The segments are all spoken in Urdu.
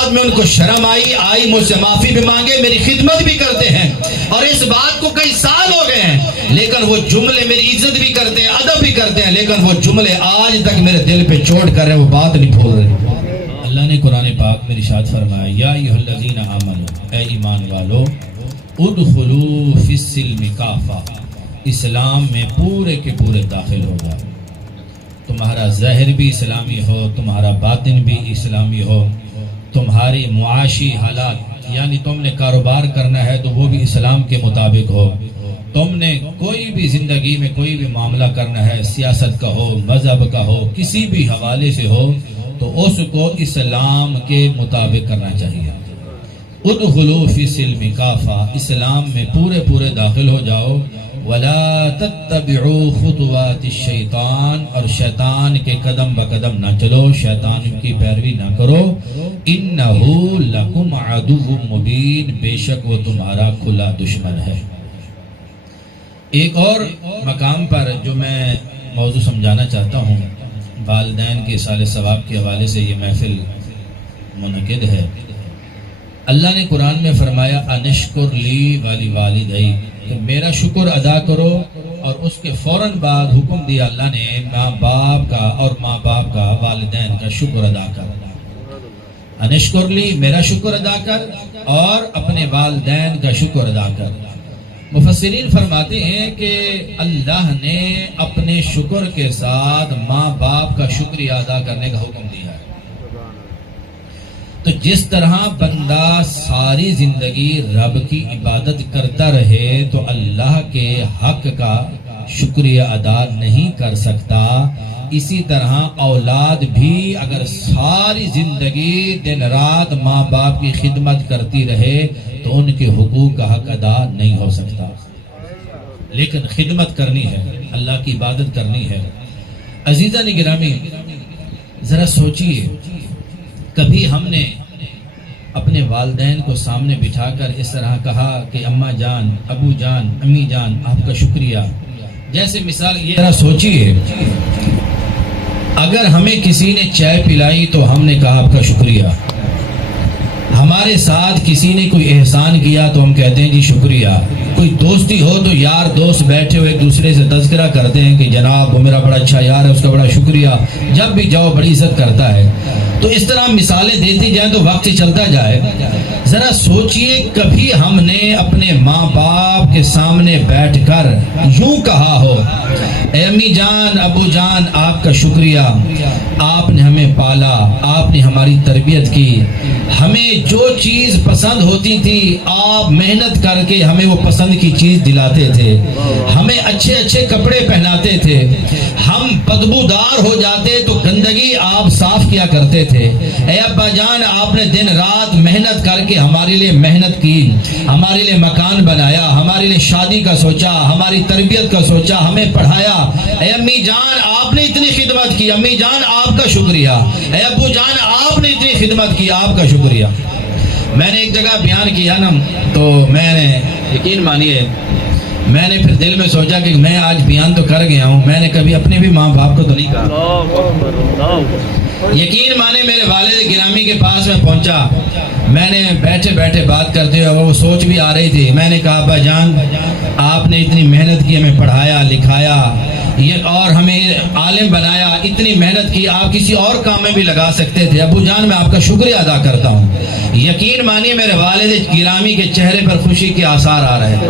بعد میں ان کو شرم آئی مجھ سے معافی بھی مانگے، میری خدمت بھی کرتے ہیں، اور اس بات کو کئی سال ہو گئے ہیں، لیکن وہ جملے میری عزت بھی کرتے ہیں، ادب بھی کرتے ہیں، لیکن وہ جملے آج تک میرے دل پہ چوٹ کر رہے ہیں، وہ بات نہیں بھول رہے۔ اللہ نے قرآن پاک میں ارشاد فرمایا، یا ایھا الذین آمنوا، اے ایمان والو، ادخلوا فی السلم کافہ، اسلام میں پورے کے پورے داخل ہو جاؤ، تمہارا ظاہر بھی اسلامی ہو، تمہارا باطن بھی اسلامی ہو، تمہاری معاشی حالات یعنی تم نے کاروبار کرنا ہے تو وہ بھی اسلام کے مطابق ہو، تم نے کوئی بھی زندگی میں کوئی بھی معاملہ کرنا ہے، سیاست کا ہو، مذہب کا ہو، کسی بھی حوالے سے ہو، تو اس کو اسلام کے مطابق کرنا چاہیے۔ ادخلوا فی السلم کافہ، اسلام میں پورے پورے داخل ہو جاؤ، ولا تتبعوا خطوات الشیطان، اور شیطان کے قدم بقدم نہ چلو، شیطان کی پیروی نہ کرو، انہ لکم عدو مبین، بے شک وہ تمہارا کھلا دشمن ہے۔ ایک اور مقام پر جو میں موضوع سمجھانا چاہتا ہوں، والدین کے اصال ثواب کے حوالے سے یہ محفل منعقد ہے۔ اللہ نے قرآن میں فرمایا، انشکر لی والی والدئی، کہ میرا شکر ادا کرو، اور اس کے فوراً بعد حکم دیا اللہ نے ماں باپ کا اور ماں باپ کا، والدین کا شکر ادا کر۔ انشکر لی، میرا شکر ادا کر، اور اپنے والدین کا شکر ادا کر۔ مفسرین فرماتے ہیں کہ اللہ نے اپنے شکر کے ساتھ ماں باپ کا شکریہ ادا کرنے کا حکم دیا ہے۔ تو جس طرح بندہ ساری زندگی رب کی عبادت کرتا رہے تو اللہ کے حق کا شکریہ ادا نہیں کر سکتا، اسی طرح اولاد بھی اگر ساری زندگی دن رات ماں باپ کی خدمت کرتی رہے تو ان کے حقوق کا حق ادا نہیں ہو سکتا۔ لیکن خدمت کرنی ہے، اللہ کی عبادت کرنی ہے۔ عزیزان گرامی، ذرا سوچئے، کبھی ہم نے اپنے والدین کو سامنے بٹھا کر اس طرح کہا کہ اماں جان، ابو جان، امی جان، آپ کا شکریہ؟ جیسے مثال یہ، ذرا سوچئے، اگر ہمیں کسی نے چائے پلائی تو ہم نے کہا آپ کا شکریہ، ہمارے ساتھ کسی نے کوئی احسان کیا تو ہم کہتے ہیں جی شکریہ، کوئی دوستی ہو تو یار دوست بیٹھے ہوئے ایک دوسرے سے تذکرہ کرتے ہیں کہ جناب وہ میرا بڑا اچھا یار ہے، اس کا بڑا شکریہ، جب بھی جاؤ بڑی عزت کرتا ہے۔ تو اس طرح مثالیں دیتی جائیں تو وقت چلتا جائے۔ ذرا سوچئے، کبھی ہم نے اپنے ماں باپ کے سامنے بیٹھ کر یوں کہا ہو، اے امی جان، ابو جان، آپ کا شکریہ، آپ نے ہمیں پالا، آپ نے ہماری تربیت کی، ہمیں جو چیز پسند ہوتی تھی آپ محنت کر کے ہمیں وہ پسند کی چیز دلاتے تھے، ہمیں اچھے اچھے کپڑے پہناتے تھے، ہم بدبودار ہو جاتے تو گندگی آپ صاف کیا کرتے تھے۔ اے ابا جان، آپ نے دن رات محنت کر کے ہمارے لیے محنت کی، ہمارے لیے مکان بنایا، ہمارے لیے شادی کا سوچا، ہماری تربیت کا سوچا، ہمیں پڑھایا۔ اے امی جان، آپ نے اتنی خدمت کی، امی جان آپ کا شکریہ۔ اے ابو جان، آپ نے اتنی خدمت کی، آپ کا شکریہ۔ میں نے ایک جگہ بیان کیا نا، تو میں نے، یقین مانیے، میں نے پھر دل میں سوچا کہ میں آج بیان تو کر گیا ہوں، میں نے کبھی اپنے بھی ماں باپ کو تو نہیں کہا۔ یقین مانے، میرے والد گرامی کے پاس میں پہنچا، میں نے بیٹھے بیٹھے بات کرتے ہوئے وہ سوچ بھی آ رہی تھی، میں نے کہا ابا جان، آپ نے اتنی محنت کی، ہمیں پڑھایا لکھایا، یہ اور ہمیں عالم بنایا، اتنی محنت کی، آپ کسی اور کام میں بھی لگا سکتے تھے۔ ابو جان، میں آپ کا شکریہ ادا کرتا ہوں۔ یقین مانیے، میرے والد گرامی کے چہرے پر خوشی کے آثار آ رہے ہیں،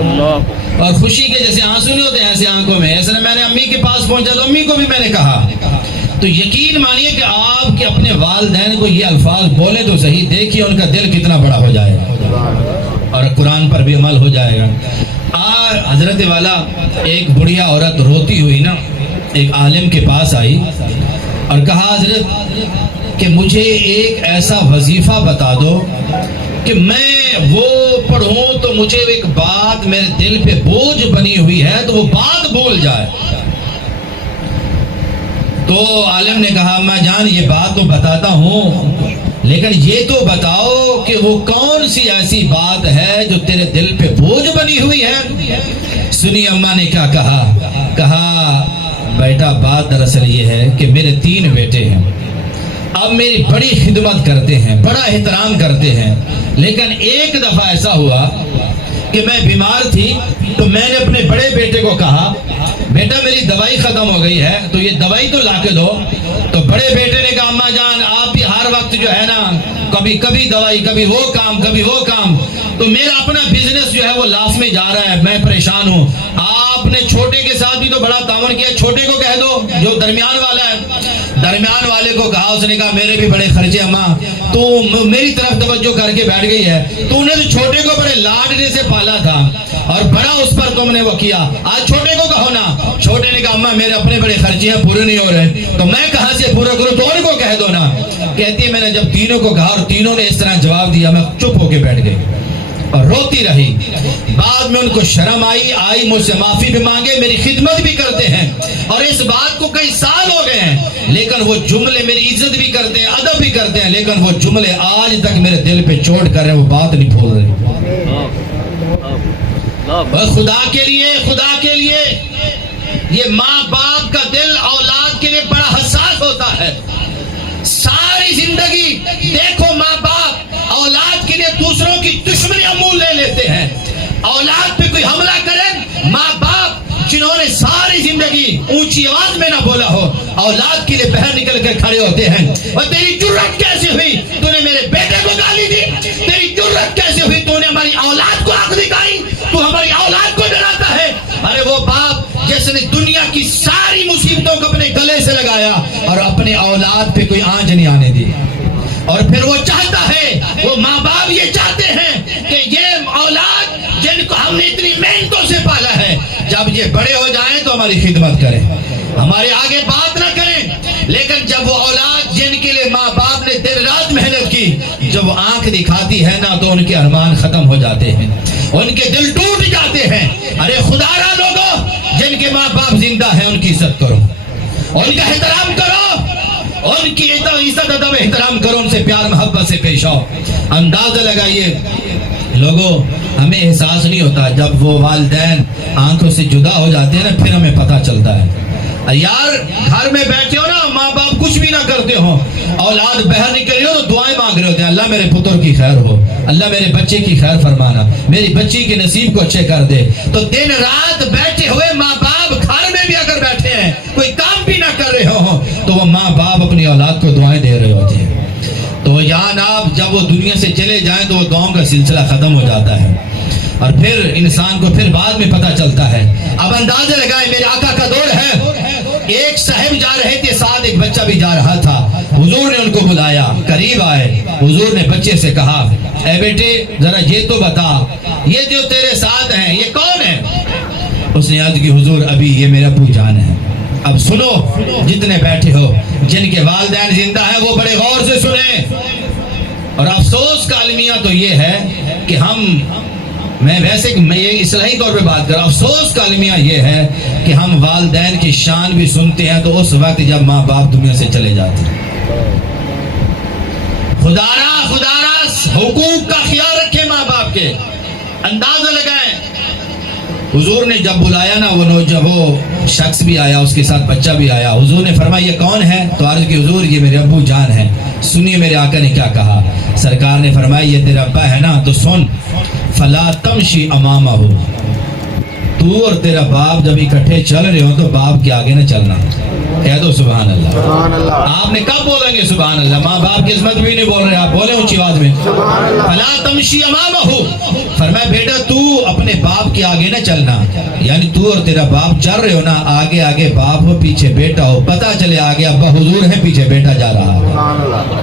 اور خوشی کے جیسے آنسو نہیں ہوتے ایسے آنکھوں میں۔ ایسے میں نے امی کے پاس پہنچا تو امی کو بھی میں نے کہا۔ تو یقین مانیے کہ آپ کے اپنے والدین کو یہ الفاظ بولے تو صحیح، دیکھیے ان کا دل کتنا بڑا ہو جائے اور قرآن پر بھی عمل ہو جائے گا۔ حضرت والا ایک بڑھیا عورت روتی ہوئی نا ایک عالم کے پاس آئی اور کہا، حضرت کہ مجھے ایک ایسا وظیفہ بتا دو کہ میں وہ پڑھوں تو مجھے ایک بات میرے دل پہ بوجھ بنی ہوئی ہے تو وہ بات بھول جائے۔ تو عالم نے کہا، میں جان یہ بات تو بتاتا ہوں، لیکن یہ تو بتاؤ کہ وہ کون سی ایسی بات ہے جو تیرے دل پہ بوجھ بنی ہوئی ہے۔ سنی اماں نے کیا کہا، بیٹا بات دراصل یہ ہے کہ میرے 3 بیٹے ہیں، اب میری بڑی خدمت کرتے ہیں، بڑا احترام کرتے ہیں. لیکن ایک دفعہ ایسا ہوا کہ میں بیمار تھی تو میں نے اپنے بڑے بیٹے کو کہا بیٹا میری دوائی ختم ہو گئی ہے تو یہ دوائی تو لا کے دو. تو بڑے بیٹے نے کہا اماں جان آپ بھی ہر وقت جو ہے نا کبھی دوائی، کبھی وہ کام، کبھی وہ کام. تو میرا اپنا بزنس جو ہے وہ لاس میں جا رہا ہے، میں پریشان ہوں. آپ نے چھوٹے کے ساتھ بھی تو بڑا تعاون کیا، چھوٹے کو کہہ دو جو درمیان والا ہے. درمیان والے کو کہا، اس نے کہا میرے بھی بڑے خرچے اماں، تو میری طرف توجہ کر کے بیٹھ گئی ہے. تو نے تو چھوٹے کو بڑے لاڈلے سے پالا تھا اور بڑا اس پر تم نے وہ کیا. آج چھوٹے کو کہو نا. چھوٹے نے کہا اماں میرے اپنے بڑے خرچے ہیں، پورے نہیں ہو رہے تو میں کہاں سے پورا کروں، تو ان کو کہہ دو نا. کہتی ہے میں نے جب تینوں کو کہا اور تینوں نے اس طرح جواب دیا میں چپ ہو کے بیٹھ گئی اور روتی رہی. بعد میں ان کو شرم آئی مجھ سے معافی بھی مانگے، میری خدمت بھی کرتے ہیں اور اس بات کو کئی سال ہو گئے ہیں، لیکن وہ جملے میری عزت بھی کرتے ہیں، ادب بھی کرتے ہیں، لیکن وہ جملے آج تک میرے دل پہ چوٹ کر رہے ہیں، وہ بات نہیں بھول رہے. خدا کے لیے یہ ماں باپ کا دل اولاد کے لیے بڑا حساس ہوتا ہے. ساری زندگی دیکھو ماں باپ اولاد کے لیے دوسروں کی دشمنیاں مول لے لیتے ہیں. اولاد پہ کوئی حملہ کرے، ماں باپ جنہوں نے ساری زندگی اونچی آواز میں نہ بولا ہو اولاد کے لیے باہر نکل کر کھڑے ہوتے ہیں. اور تیری جرت کیسے ہوئی تو نے میرے بیٹے کو گالی دی، تیری جرت کیسے ہوئی تو نے ہماری اولاد کو آنکھ دکھائی، تو ہماری اولاد کو ڈراتا ہے. ارے وہ باپ جس نے دنیا کی ساری مصیبتوں کو اپنے گلے سے لگایا اور اپنے اولاد پہ کوئی آنچ نہیں آنے دی. اور پھر وہ چاہتا ہے، وہ ماں باپ یہ چاہتے ہیں کہ یہ اولاد جن کو ہم نے اتنی محنتوں سے پالا ہے جب یہ بڑے ہو جائیں تو ہماری خدمت کریں، ہمارے آگے بات نہ کریں. لیکن جب وہ اولاد جن کے لیے ماں باپ نے دن رات محنت کی، جب وہ آنکھ دکھاتی ہے نا تو ان کے ارمان ختم ہو جاتے ہیں، ان کے دل ٹوٹ جاتے ہیں. ارے خدا را لوگوں، جن کے ماں باپ زندہ ہیں ان کی عزت کرو، ان کا احترام کرو، ان کی عزت ادب احترام کرو، ان سے پیار محبت سے پیش آؤ. اندازہ لگائیے لوگوں، ہمیں احساس نہیں ہوتا جب وہ والدین آنکھوں سے جدا ہو جاتے ہیں نا، پھر ہمیں پتہ چلتا ہے. یار گھر میں بیٹھے ہو نا، ماں باپ کچھ بھی نہ کرتے ہو، اولاد باہر نکل ہو تو دعائیں مانگ رہے ہوتے ہیں، اللہ میرے پتر کی خیر ہو، اللہ میرے بچے کی خیر فرمانا، میری بچی کے نصیب کو اچھے کر دے. تو دن رات بیٹھے ہوئے ماں باپ گھر میں بھی اگر بیٹھے ہیں، کوئی کام بھی نہ کر رہے ہو، تو وہ ماں باپ اپنی اولاد کو دعائیں دے رہے ہوتے ہیں. تو یہاں آپ جب وہ دنیا سے چلے جائیں تو وہ دعاؤں کا سلسلہ ختم ہو جاتا ہے اور پھر انسان کو پھر بعد میں پتہ چلتا ہے. اب اندازہ لگائیں میرے آقا کا دور ہے، ایک صاحب جا رہے تھے، ساتھ ایک بچہ بھی جا رہا تھا. حضور نے ان کو بلایا، قریب آئے. حضور نے بچے سے کہا اے بیٹے ذرا یہ تو بتا، یہ جو تیرے ساتھ ہیں یہ کون ہے؟ اس نے عرض کی حضور ابھی یہ میرا ابو جان ہے. اب سنو جتنے بیٹھے ہو، جن کے والدین زندہ ہیں وہ بڑے غور سے سنیں. اور افسوس کا المیہ تو یہ ہے کہ میں ویسے یہ اصلاحی طور پہ بات کر رہا ہوں، افسوس کا المیہ یہ ہے کہ ہم والدین کی شان بھی سنتے ہیں تو اس وقت جب ماں باپ دنیا سے چلے جاتے ہیں. خدارا حقوق کا خیال رکھیں ماں باپ کے. اندازہ لگائیں حضور نے جب بلایا نا، وہ شخص بھی آیا، اس کے ساتھ بچہ بھی آیا. حضور نے فرمایا یہ کون ہے؟ تو عرض کی حضور یہ میرے ابو جان ہیں. سنیے میرے آقا نے کیا کہا. سرکار نے فرمایا یہ تیرا ابا ہے نا تو سن، فلا تمشی امامہ، تو اور تیرا باپ جب اکٹھے چل رہے ہو تو باپ کے آگے نہ چلنا. کہہ دو سبحان اللہ. آپ نے کب بولیں گے سبحان اللہ؟ ماں باپ کی عظمت بھی نہیں بول رہے، آپ بولیں اونچی آواز میں فلا تمشی امامہ. فرمایا بیٹا تو اپنے باپ کے آگے نہ چلنا، یعنی تو اور تیرا باپ چل رہے ہو نا، آگے آگے باپ ہو پیچھے بیٹا ہو، پتہ چلے آگے ابا حضور ہے پیچھے بیٹا جا رہا ہے.